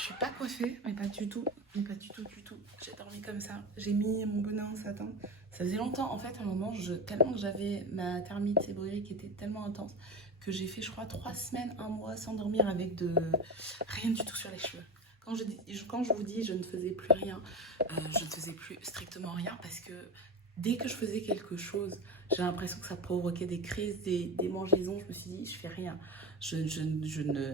je suis pas coiffée, mais pas du tout, mais pas du tout, du tout. J'ai dormi comme ça, j'ai mis mon bonnet en satin. Ça faisait longtemps, en fait, à un moment, tellement que j'avais ma thermite séborrhée qui était tellement intense que j'ai fait, je crois, 3 semaines, 1 mois sans dormir avec rien du tout sur les cheveux. Quand je vous dis je ne faisais plus rien, je ne faisais plus strictement rien parce que dès que je faisais quelque chose, j'ai l'impression que ça provoquait des crises, des démangeaisons. Je me suis dit, je fais rien.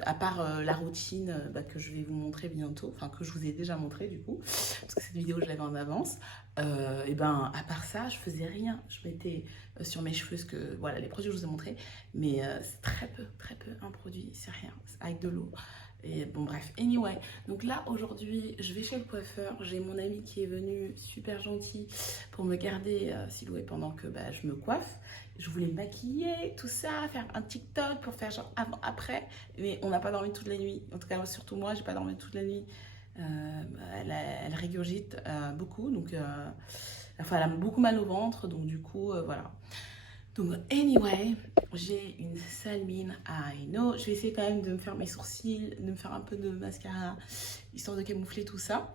À part la routine que je vais vous montrer bientôt, enfin que je vous ai déjà montré du coup, parce que cette vidéo je l'avais en avance, et ben à part ça, je faisais rien. Je mettais sur mes cheveux voilà, les produits que je vous ai montrés, mais c'est très peu, un produit, c'est rien, c'est avec de l'eau. Et bon bref, anyway, donc là aujourd'hui je vais chez le coiffeur, j'ai mon ami qui est venu super gentil pour me garder silhouette pendant que je me coiffe. Je voulais me maquiller, tout ça, faire un TikTok pour faire genre avant, après, mais on n'a pas dormi toute la nuit, en tout cas surtout moi j'ai pas dormi toute la nuit. Elle régurgite beaucoup, donc enfin, elle a beaucoup mal au ventre, donc du coup voilà. Donc anyway, j'ai une sale mine, I know. Je vais essayer quand même de me faire mes sourcils, de me faire un peu de mascara, histoire de camoufler tout ça.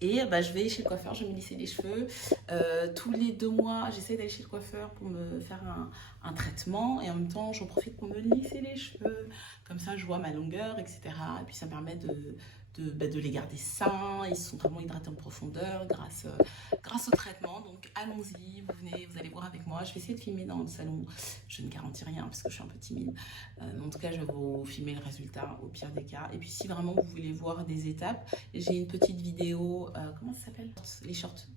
Et je vais chez le coiffeur, je vais me lisser les cheveux. Tous les 2 mois, j'essaie d'aller chez le coiffeur pour me faire un traitement. Et en même temps, j'en profite pour me lisser les cheveux. Comme ça, je vois ma longueur, etc. Et puis ça me permet de les garder sains. Ils sont vraiment hydratés en profondeur grâce au traitement. Donc allons-y, vous venez, vous allez voir avec moi. Je vais essayer de filmer dans le salon. Je ne garantis rien parce que je suis un peu timide. En tout cas, je vais vous filmer le résultat au pire des cas. Et puis si vraiment vous voulez voir des étapes, j'ai une petite vidéo. Comment ça s'appelle? Les shorts.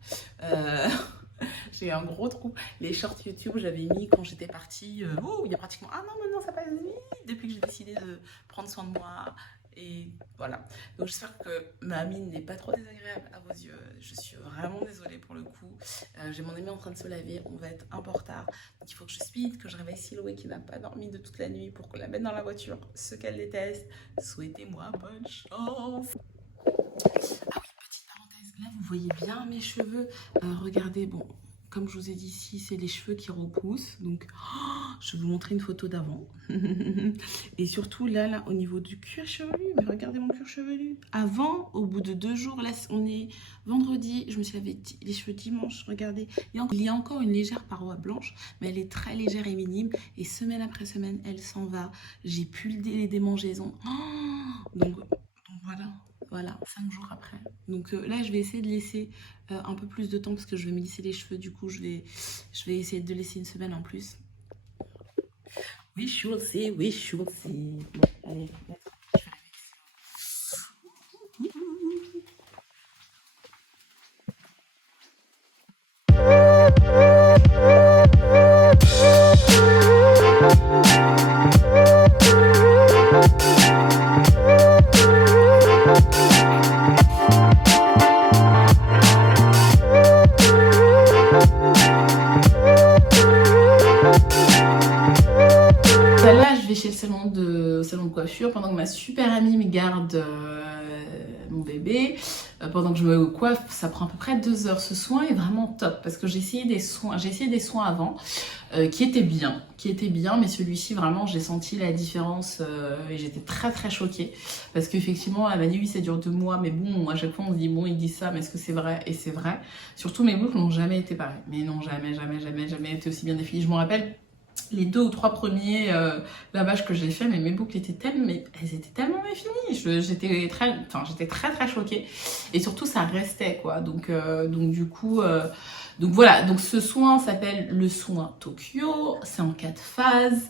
J'ai un gros trou. Les shorts YouTube, j'avais mis quand j'étais partie. Il y a pratiquement un an maintenant, ça passe vite. Depuis que j'ai décidé de prendre soin de moi. Et voilà. Donc j'espère que ma mine n'est pas trop désagréable à vos yeux. Je suis vraiment désolée pour le coup. J'ai mon ami en train de se laver. On va être un peu en retard. Donc il faut que je speed, que je réveille Siloé qui n'a pas dormi de toute la nuit pour qu'on la mette dans la voiture. Ce qu'elle déteste. Souhaitez-moi bonne chance. Ah oui, petite parenthèse. Là, vous voyez bien mes cheveux. Regardez, bon, comme je vous ai dit ici, c'est les cheveux qui repoussent. Donc, je vais vous montrer une photo d'avant. Et surtout, là, au niveau du cuir chevelu. Mais regardez mon cuir chevelu. Avant, au bout de 2 jours, là, on est vendredi. Je me suis lavé les cheveux dimanche. Regardez, il y a encore une légère paroi blanche. Mais elle est très légère et minime. Et semaine après semaine, elle s'en va. J'ai plus les démangeaisons. Donc voilà, 5 jours après. Donc là, je vais essayer de laisser un peu plus de temps parce que je vais me lisser les cheveux. Du coup, je vais essayer de laisser une semaine en plus. We shall see, we shall see. Bon, allez, là, je vais chez le salon de coiffure pendant que ma super amie me garde mon bébé. Pendant que je me coiffe, ça prend à peu près 2 heures. Ce soin est vraiment top parce que j'ai essayé des soins avant qui étaient bien, mais celui-ci vraiment j'ai senti la différence et j'étais très choquée parce qu'effectivement elle m'a dit oui ça dure 2 mois, mais bon à chaque fois on se dit bon il dit ça mais est-ce que c'est vrai? Et c'est vrai. Surtout mes boucles n'ont jamais été pareilles, mais non jamais été aussi bien définies. Je me rappelle les 2 ou 3 premiers lavages que j'ai fait, mais mes boucles étaient tellement bien finies. J'étais très choquée. Et surtout, ça restait, quoi. Donc du coup, donc voilà. Donc ce soin s'appelle le soin Tokyo. C'est en 4 phases.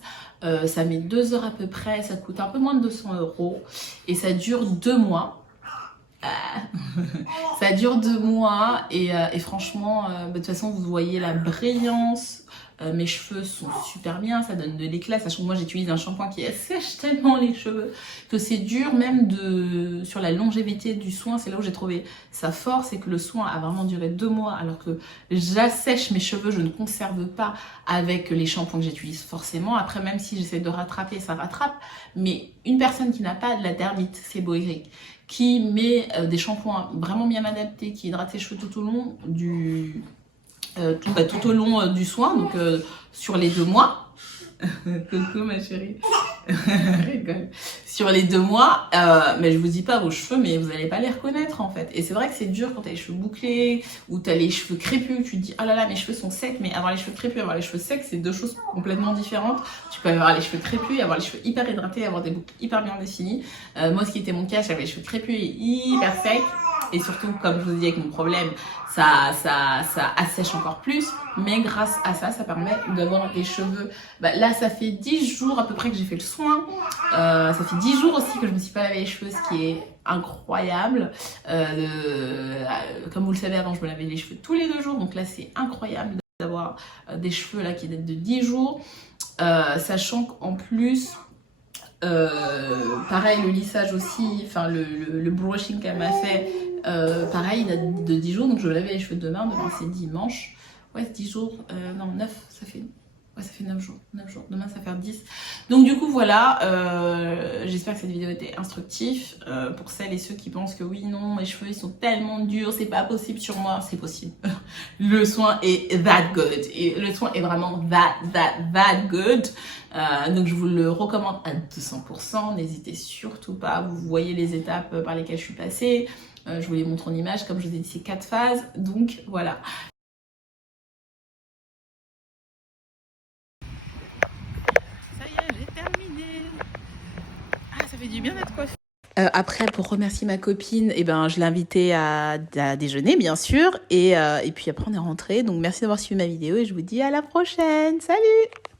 Ça met 2 heures à peu près. Ça coûte un peu moins de 200 €. Et ça dure 2 mois. Ça dure 2 mois. Et franchement, de toute façon, vous voyez la brillance. Mes cheveux sont super bien, ça donne de l'éclat, sachant que moi j'utilise un shampoing qui assèche tellement les cheveux que c'est dur même sur la longévité du soin. C'est là où j'ai trouvé sa force, c'est que le soin a vraiment duré 2 mois alors que j'assèche mes cheveux, je ne conserve pas avec les shampoings que j'utilise forcément. Après même si j'essaie de rattraper, ça rattrape, mais une personne qui n'a pas de la dermite séborrheique, qui met des shampoings vraiment bien adaptés, qui hydrate ses cheveux tout au long tout au long du soin, donc sur les 2 mois. Coucou ma chérie. Rigole. Sur les 2 mois, mais je vous dis pas vos cheveux, mais vous allez pas les reconnaître en fait. Et c'est vrai que c'est dur quand t'as les cheveux bouclés ou t'as les cheveux crépus, tu te dis oh là là mes cheveux sont secs, mais avoir les cheveux crépus et avoir les cheveux secs c'est 2 choses complètement différentes. Tu peux avoir les cheveux crépus et avoir les cheveux hyper hydratés, avoir des boucles hyper bien définies. Moi ce qui était mon cas, j'avais les cheveux crépus et hyper secs. Et surtout, comme je vous dis avec mon problème, ça assèche encore plus. Mais grâce à ça, ça permet d'avoir des cheveux. Bah, là, ça fait 10 jours à peu près que j'ai fait le soin. Ça fait 10 jours aussi que je me suis pas lavé les cheveux, ce qui est incroyable. Comme vous le savez, avant, je me lavais les cheveux tous les 2 jours. Donc là, c'est incroyable d'avoir des cheveux là qui datent de 10 jours. Sachant qu'en plus... pareil, le lissage aussi, enfin le brushing qu'elle m'a fait, pareil, il date de 10 jours, donc je vais laver les cheveux demain c'est dimanche. Ouais, 10 jours, non, 9, ça fait... Ouais, ça fait 9 jours. 9 jours. Demain, ça fait 10. Donc, du coup, voilà. J'espère que cette vidéo était instructive. Pour celles et ceux qui pensent que oui, non, mes cheveux, ils sont tellement durs, c'est pas possible sur moi. C'est possible. Le soin est that good. Et le soin est vraiment that good. Donc, je vous le recommande à 200%. N'hésitez surtout pas. Vous voyez les étapes par lesquelles je suis passée. Je vous les montre en image. Comme je vous ai dit, c'est 4 phases. Donc, voilà. Fait du bien d'être coiffée. Après, pour remercier ma copine, eh ben, je l'ai invitée à déjeuner, bien sûr. Et puis après, on est rentré. Donc, merci d'avoir suivi ma vidéo et je vous dis à la prochaine. Salut!